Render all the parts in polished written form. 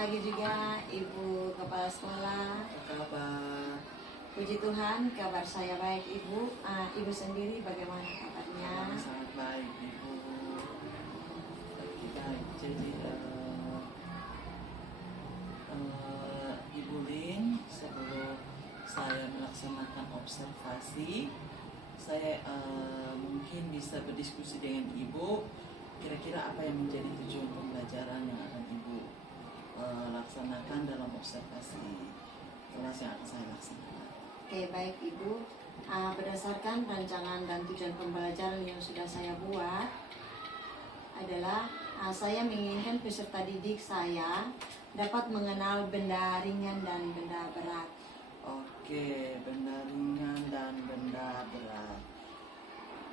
pagi juga Ibu Kepala Sekolah. Apa kabar? Puji Tuhan, kabar saya baik Ibu. Ibu sendiri bagaimana kabarnya? Sangat baik Ibu. Baik, jadi Ibu Lin, sebelum saya melaksanakan observasi, saya mungkin bisa berdiskusi dengan Ibu. Kira-kira apa yang menjadi tujuan pembelajaran yang akan Ibu laksanakan dalam observasi kelas yang akan saya laksanakan. Oke, baik Ibu. Berdasarkan rancangan dan tujuan pembelajaran yang sudah saya buat adalah saya menginginkan peserta didik saya dapat mengenal benda ringan dan benda berat. Oke, benda ringan dan benda berat.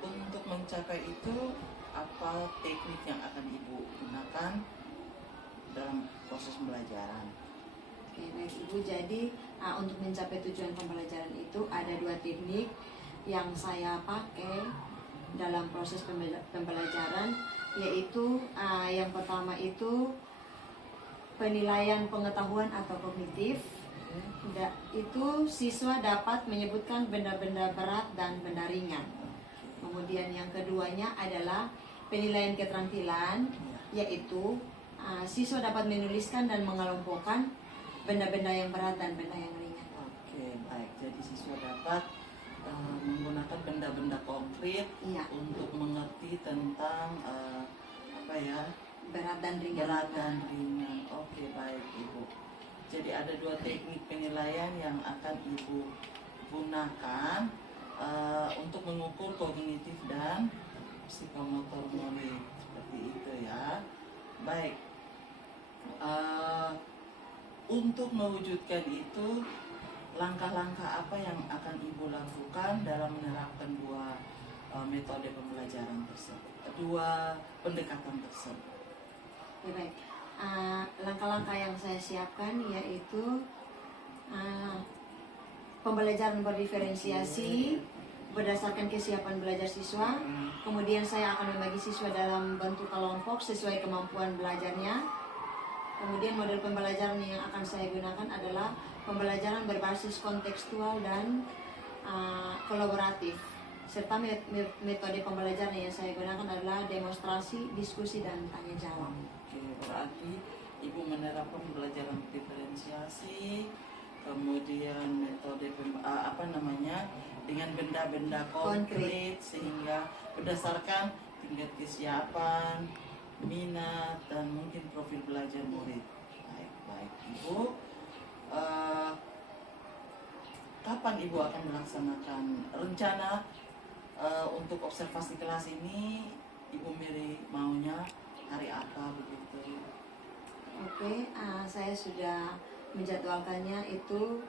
Untuk mencapai itu, apa teknik yang akan Ibu gunakan dalam proses pembelajaran? Oke, baik Ibu. Jadi untuk mencapai tujuan pembelajaran itu ada dua teknik yang saya pakai dalam proses pembelajaran, yaitu yang pertama itu penilaian pengetahuan atau kognitif. Itu siswa dapat menyebutkan benda-benda berat dan benda ringan. Kemudian yang keduanya adalah penilaian keterampilan, yaitu siswa dapat menuliskan dan mengelompokkan benda-benda yang berat dan benda yang ringan. Oke, baik. Jadi siswa dapat menggunakan benda-benda konkret untuk mengerti tentang berat dan ringan. Berat dan ringan. Oke, baik Ibu. Jadi ada dua teknik penilaian yang akan Ibu gunakan untuk mengukur kognitif dan psikomotor motorik, seperti itu ya. Baik. Untuk mewujudkan itu, langkah-langkah apa yang akan Ibu lakukan dalam menerapkan dua metode pembelajaran tersebut, dua pendekatan tersebut? Ya, baik. Langkah-langkah yang saya siapkan yaitu pembelajaran berdiferensiasi berdasarkan kesiapan belajar siswa. Kemudian saya akan membagi siswa dalam bentuk kelompok sesuai kemampuan belajarnya. Kemudian model pembelajaran yang akan saya gunakan adalah pembelajaran berbasis kontekstual dan kolaboratif. Serta metode pembelajaran yang saya gunakan adalah demonstrasi, diskusi, dan tanya jawab. Oke, berarti Ibu menerapkan pembelajaran diferensiasi, kemudian metode dengan benda-benda konkret, sehingga berdasarkan tingkat kesiapan, minat, dan mungkin profil belajar murid. Baik Ibu. Kapan Ibu akan melaksanakan rencana untuk observasi kelas ini? Ibu Miri maunya hari apa begitu? Oke, saya sudah menjadwalkannya itu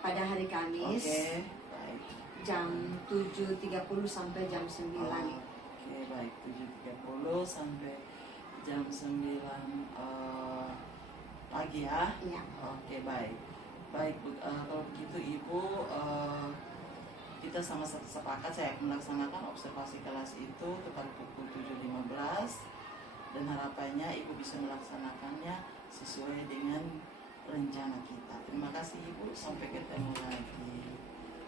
pada hari Kamis. Oke, baik. Jam 7.30 sampai jam 9. Oke, baik, 7.30 sampai jam 9 pagi ya? Iya. Oke, baik. Baik, kalau begitu Ibu, kita sama-sama sepakat saya akan melaksanakan observasi kelas itu tepat pukul 7.15, dan harapannya Ibu bisa melaksanakannya sesuai dengan rencana kita. Terima kasih Ibu, sampai ketemu lagi.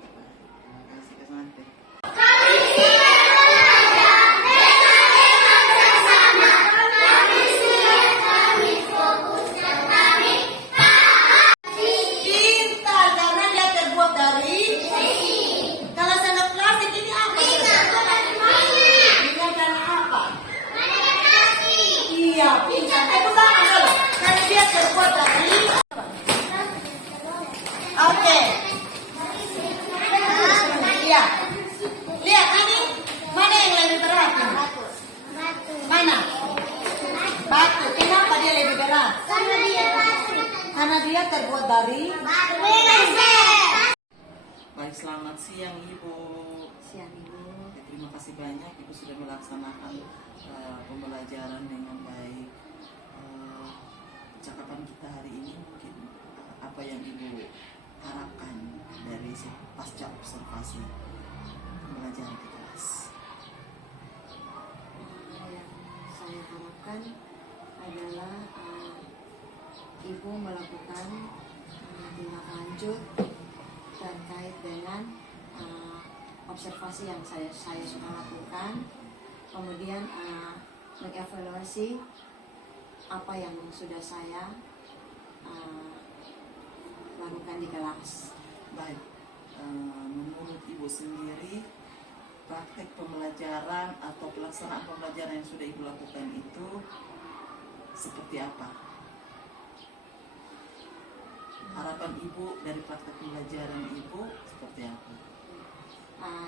Terima kasih, Kasante. Oke. Iya. Lihat ini, mana yang lebih berat? Batu. Mana? Batu. Kenapa dia lebih berat? Karena dia terbuat dari batu. Baik, selamat siang Ibu. Siang Ibu. Terima kasih banyak Ibu sudah melaksanakan pembelajaran dengan baik. Percakapan kita hari ini mungkin apa yang Ibu harapkan dari pasca observasi pembelajaran di kelas? Yang saya harapkan adalah lanjut terkait dengan observasi yang saya sudah lakukan, kemudian mengevaluasi apa yang sudah saya lakukan di kelas. Baik, menurut Ibu sendiri, praktek pembelajaran atau pelaksanaan pembelajaran yang sudah Ibu lakukan itu seperti apa? Harapan Ibu dari praktek pembelajaran Ibu seperti apa?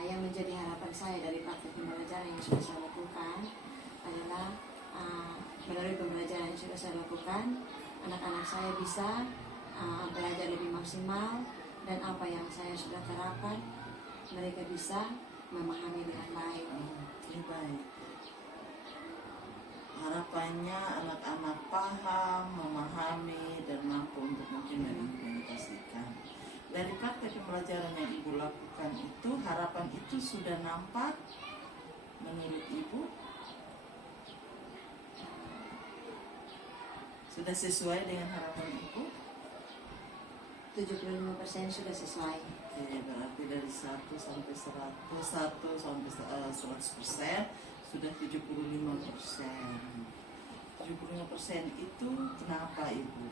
Yang menjadi harapan saya dari praktek pembelajaran yang sudah saya lakukan adalah melalui pembelajaran yang sudah saya lakukan, anak-anak saya bisa belajar lebih maksimal, dan apa yang saya sudah terapkan mereka bisa memahami dengan baik. Baik. Harapannya anak-anak paham, memahami, dan mampu untuk mungkin mengimplementasikan. Dari praktek pembelajaran yang Ibu lakukan itu, harapan itu sudah nampak menurut Ibu? Sudah sesuai dengan harapan Ibu? 75% sudah sesuai. Oke, berarti dari 1 sampai 100% sudah 75%. 75% itu kenapa Ibu?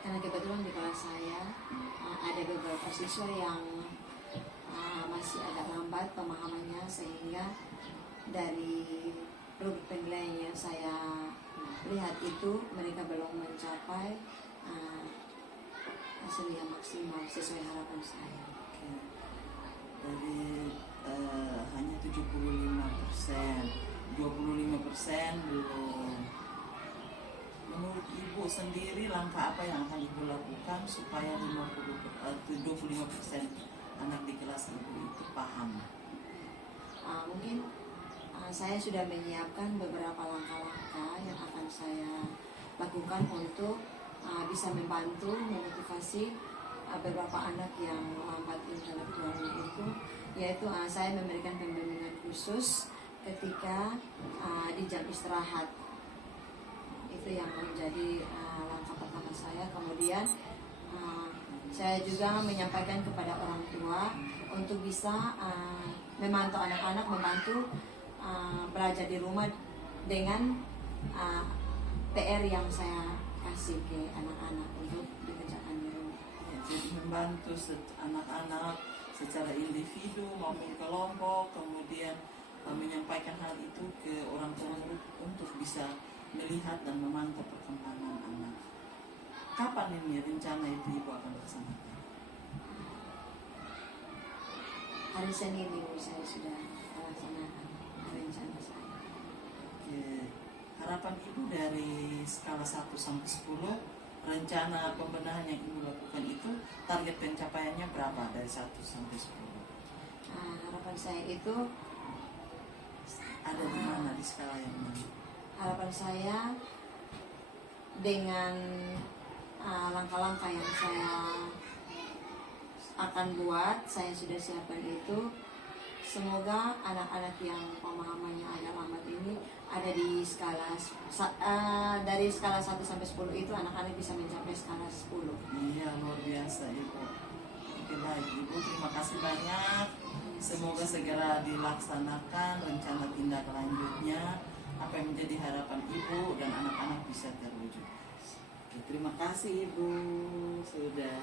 Karena kebetulan di kelas saya ada beberapa siswa yang masih agak lambat pemahamannya, sehingga dari rubrik penilaian yang saya lihat itu mereka belum mencapai hasil yang maksimal sesuai harapan saya. Oke. Dari hanya 75%, 25% belum. Menurut Ibu sendiri, langkah apa yang akan Ibu lakukan supaya 25% anak di kelas Ibu itu paham? Mungkin saya sudah menyiapkan beberapa langkah-langkah yang akan saya lakukan untuk bisa membantu memotivasi beberapa anak yang lambat intelektualnya itu, yaitu saya memberikan pembimbingan khusus ketika di jam istirahat. Itu yang menjadi langkah pertama saya. Kemudian saya juga menyampaikan kepada orang tua untuk bisa memantau anak-anak, membantu belajar di rumah dengan PR yang saya kasih ke anak-anak untuk dikerjakan di rumah. Ya, jadi membantu anak-anak secara individu maupun kelompok, kemudian menyampaikan hal itu ke orang tua untuk bisa melihat dan memantau perkembangan anak. Kapan ini rencana itu Ibu akan laksanakan? Hari Senin ini saya sudah melaksanakan rencana saya. Oke. Harapan Ibu dari skala 1 sampai 10, rencana pembenahan yang Ibu lakukan itu target pencapaiannya berapa dari 1 sampai 10? Harapan saya itu Ada di mana, di skala yang mana? harapan saya dengan langkah-langkah yang saya akan buat, saya sudah siapkan itu, semoga anak-anak yang pemahamannya agak lambat ini ada di skala dari skala 1 sampai 10 itu anak-anak bisa mencapai skala 10. Iya, luar biasa Ibu. Oke, baik Ibu, terima kasih banyak. Semoga segera dilaksanakan rencana tindak lanjutnya, apa yang menjadi harapan Ibu dan anak-anak bisa terwujud. Oke, terima kasih Ibu sudah